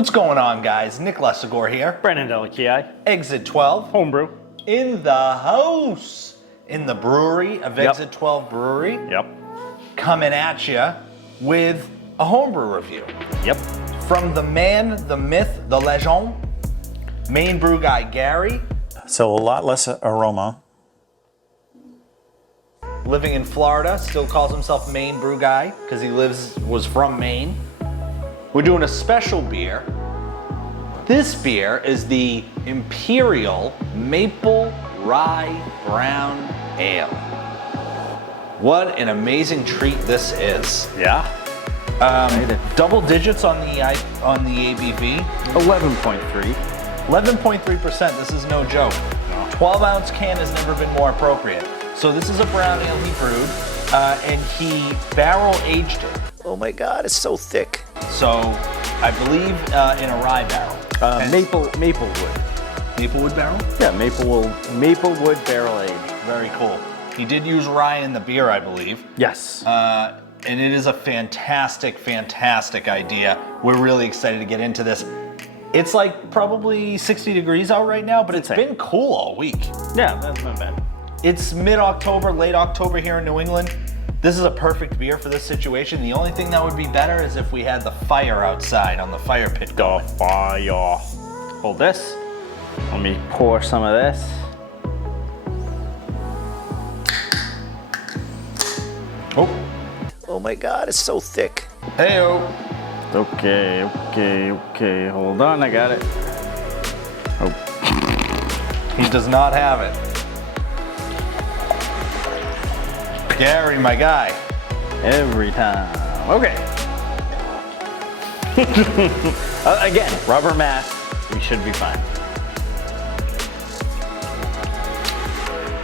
What's going on, guys? Nick Lessigore here. Brendan Delakiai. Exit 12. Homebrew. In the house. In the brewery of Exit 12 Brewery. Yep. Coming at you with a homebrew review. Yep. From the man, the myth, the legend, Maine BrewGuy Gary. So a lot less aroma. Living in Florida, still calls himself Maine BrewGuy because he was from Maine. We're doing a special beer. This beer is the Imperial Maple Rye Brown Ale. What an amazing treat this is. Yeah. Double digits on the ABV. 11.3. 11.3%. This is no joke. 12-ounce can has never been more appropriate. So this is a brown ale he brewed, and he barrel aged it. Oh my God, it's so thick. So I believe in a rye barrel. Maplewood. Maplewood barrel? Yeah, Maplewood barrel aged. Very cool. He did use rye in the beer, I believe. Yes. And it is a fantastic, fantastic idea. We're really excited to get into this. It's like probably 60 degrees out right now, but it's been cool all week. Yeah, that's not bad. It's mid-October, late October here in New England. This is a perfect beer for this situation. The only thing that would be better is if we had the fire outside on the fire pit going. The fire. Hold this. Let me pour some of this. Oh my God, it's so thick. Hey-o. Okay. Hold on, I got it. Oh. He does not have it. Gary, my guy. Every time. Okay. Again, rubber mask. We should be fine.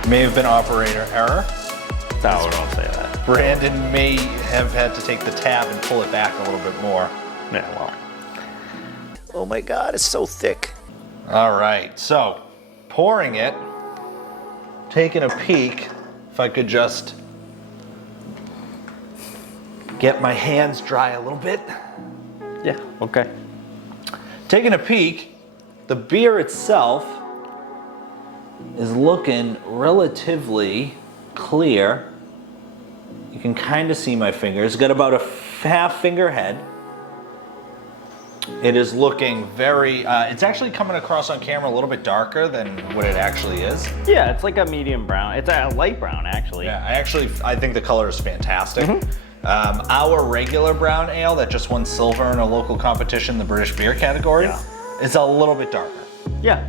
May have been operator error. No, don't say that. Brandon may have had to take the tab and pull it back a little bit more. Yeah, well. Oh my God, it's so thick. All right, so pouring it, taking a peek, if I could just get my hands dry a little bit. Yeah, okay. Taking a peek, the beer itself is looking relatively clear. You can kind of see my fingers. It's got about a half finger head. It is looking very, it's actually coming across on camera a little bit darker than what it actually is. Yeah, it's like a medium brown. It's a light brown, actually. Yeah, I think the color is fantastic. Our regular brown ale that just won silver in a local competition, the British beer category, is a little bit darker. Yeah.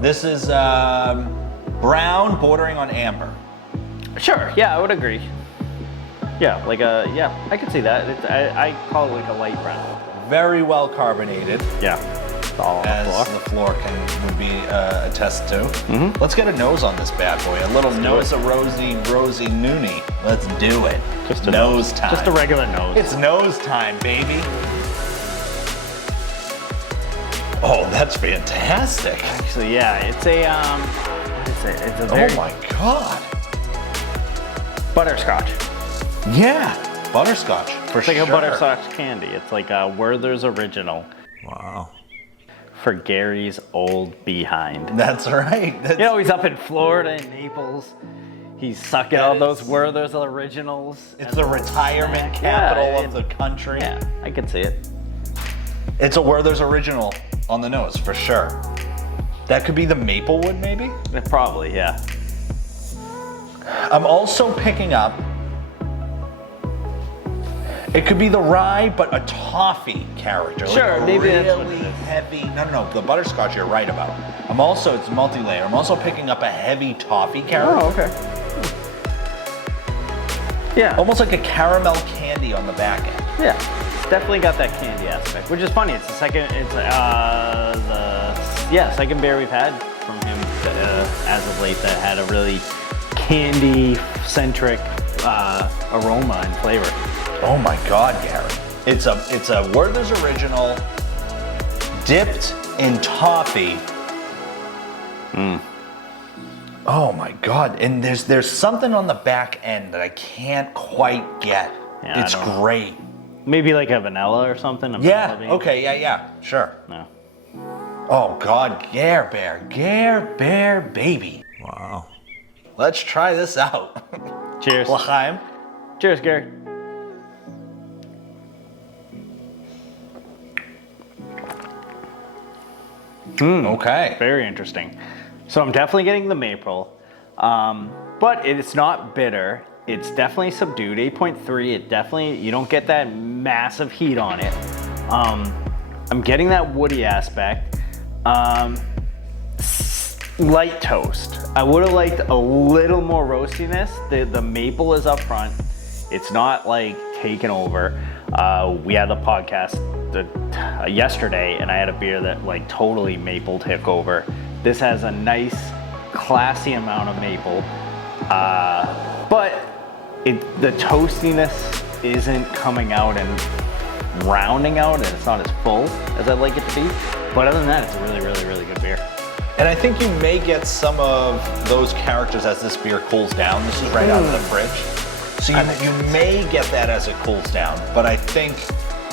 This is brown bordering on amber. Sure, yeah, I would agree. Yeah, I could see that. I call it like a light brown. Very well carbonated. Yeah. It's all on as the floor. would be attest to. Let's get a nose on this bad boy. A little nose of rosy noonie. Let's do it. Just a nose time. Just a regular nose. It's nose time, baby. Oh, that's fantastic. Actually, yeah, it's a what is it? It's a very Oh my God. butterscotch. Yeah, butterscotch for It's sure. like a butterscotch candy. It's like a Werther's Original. Wow. For Gary's old behind. That's right. You know, he's up in Florida, in Naples. He's sucking all those Werther's Originals. It's the retirement capital of the country. Yeah, I can see it. It's a Werther's Original on the nose, for sure. That could be the Maplewood, maybe? Probably, yeah. I'm also picking up, it could be the rye, but a toffee character. Sure, like maybe really that's what it is. heavy. No, the butterscotch you're right about. It's multi-layer. I'm also picking up a heavy toffee character. Oh, okay. Yeah. Almost like a caramel candy on the back end. Yeah. It's definitely got that candy aspect, which is funny. It's the second beer we've had from him as of late that had a really candy-centric aroma and flavor. Oh my God, Gary. It's a Werther's Original dipped in toffee. Oh my God. And there's something on the back end that I can't quite get. Yeah, It's great. Maybe like a vanilla or something. A Yeah, vanilla bean. okay, yeah, sure. No. Oh God, Gare Bear baby. Wow. Let's try this out. Cheers. L'chaim. Cheers, Gary. Okay. Very interesting. So I'm definitely getting the maple, but it's not bitter. It's definitely subdued, 8.3. It definitely, you don't get that massive heat on it. I'm getting that woody aspect. Light toast. I would have liked a little more roastiness. The maple is up front. It's not like taken over. We had the podcast yesterday, and I had a beer that like totally maple took over. This has a nice, classy amount of maple, but the toastiness isn't coming out and rounding out, and it's not as full as I'd like it to be. But other than that, it's a really, really, really good beer. And I think you may get some of those characters as this beer cools down. This is right out of the fridge. So you may get that as it cools down, but I think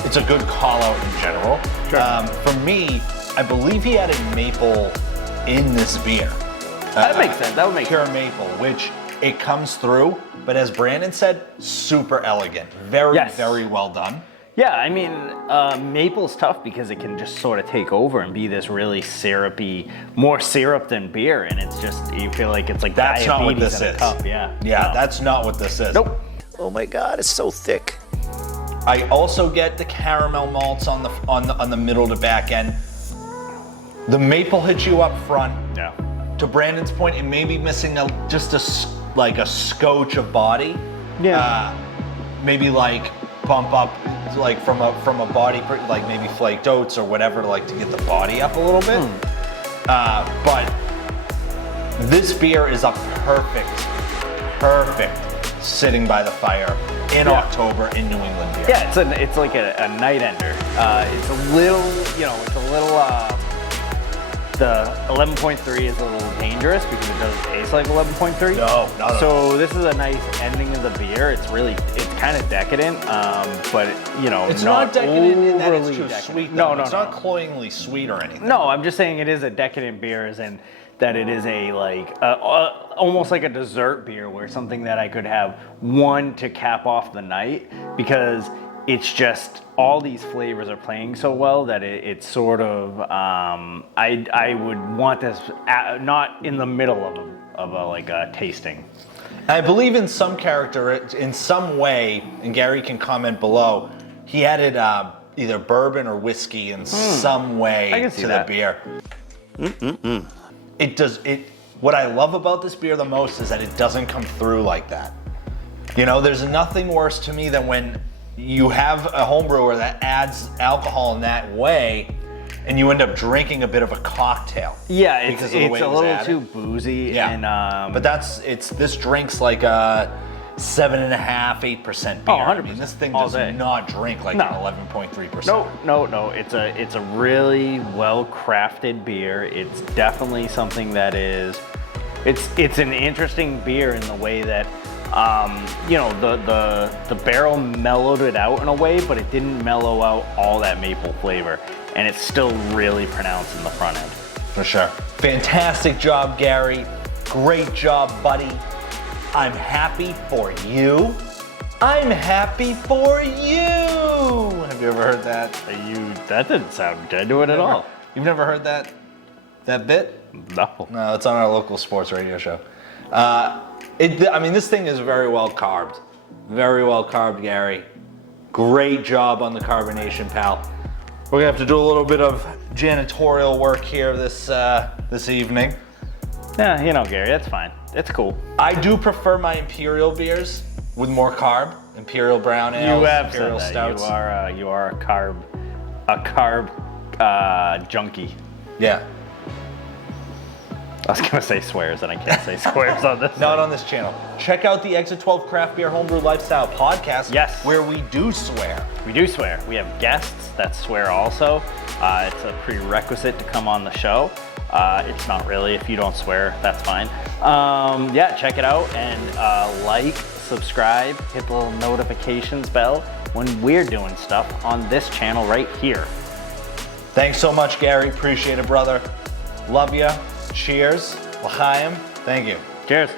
it's a good call out in general. Sure. For me, I believe he added maple in this beer. That makes sense. That would make pure maple, which it comes through, but as Brandon said, super elegant. Very, Yes. very well done. Yeah, I mean, maple's tough because it can just sort of take over and be this really syrupy, more syrup than beer, and it's just, you feel like it's like That's not what diabetes this in a is. cup. Yeah. Yeah, No. that's not what this is. Nope. Oh my God, it's so thick. I also get the caramel malts on the middle to back end. The maple hits you up front. Yeah. To Brandon's point, it may be missing just a scotch of body. Yeah. Maybe like bump up like from a body, like maybe flaked oats or whatever, like to get the body up a little bit. But this beer is a perfect sitting by the fire in October in New England beer. Yeah, it's like a night ender. It's a little, the 11.3 is a little dangerous because it doesn't taste like 11.3. No, not at all. So this is a nice ending of the beer. It's kind of decadent, but It's not decadent in that it's overly too decadent. sweet. No, Though. no, It's not cloyingly sweet or anything. No, I'm just saying it is a decadent beer, as in that it is a almost like a dessert beer, where something that I could have one to cap off the night, because it's just all these flavors are playing so well that it's sort of I would want this not in the middle of a tasting. I believe in some way, and Gary can comment below, he added either bourbon or whiskey in some way I can see to that. the beer. What I love about this beer the most is that it doesn't come through like that. There's nothing worse to me than when you have a home brewer that adds alcohol in that way and you end up drinking a bit of a cocktail. Yeah, it's because of the way a it was little added. too boozy. Yeah, and but this drink's like a 7.5%, 8% beer. Oh, 100%. I mean, this thing All does day. not drink like No. an 11.3%. No. It's a really well crafted beer. It's definitely something that is, it's an interesting beer in the way that, the barrel mellowed it out in a way, but it didn't mellow out all that maple flavor, and it's still really pronounced in the front end. For sure. Fantastic job, Gary. Great job, buddy. I'm happy for you. I'm happy for you. Have you ever heard that? That didn't sound genuine at all. You've never heard that bit? No. No, it's on our local sports radio show. This thing is very well carbed. Very well carbed, Gary. Great job on the carbonation, pal. We're gonna have to do a little bit of janitorial work here this evening. Yeah, Gary, that's fine. It's cool. I do prefer my Imperial beers with more carb. Imperial brown ales, You have Imperial said that. stouts. You are a carb junkie. Yeah, I was gonna say swears, and I can't say swears on this. not on this channel. Check out the Exit 12 Craft Beer Homebrew Lifestyle podcast. Yes. Where we do swear. We do swear. We have guests that swear also. It's a prerequisite to come on the show. It's not really. If you don't swear, that's fine. Check it out and like, subscribe, hit the little notifications bell. when we're doing stuff on this channel right here. Thanks so much, Gary. Appreciate it, brother. Love ya. Cheers. L'chaim. Thank you. Cheers.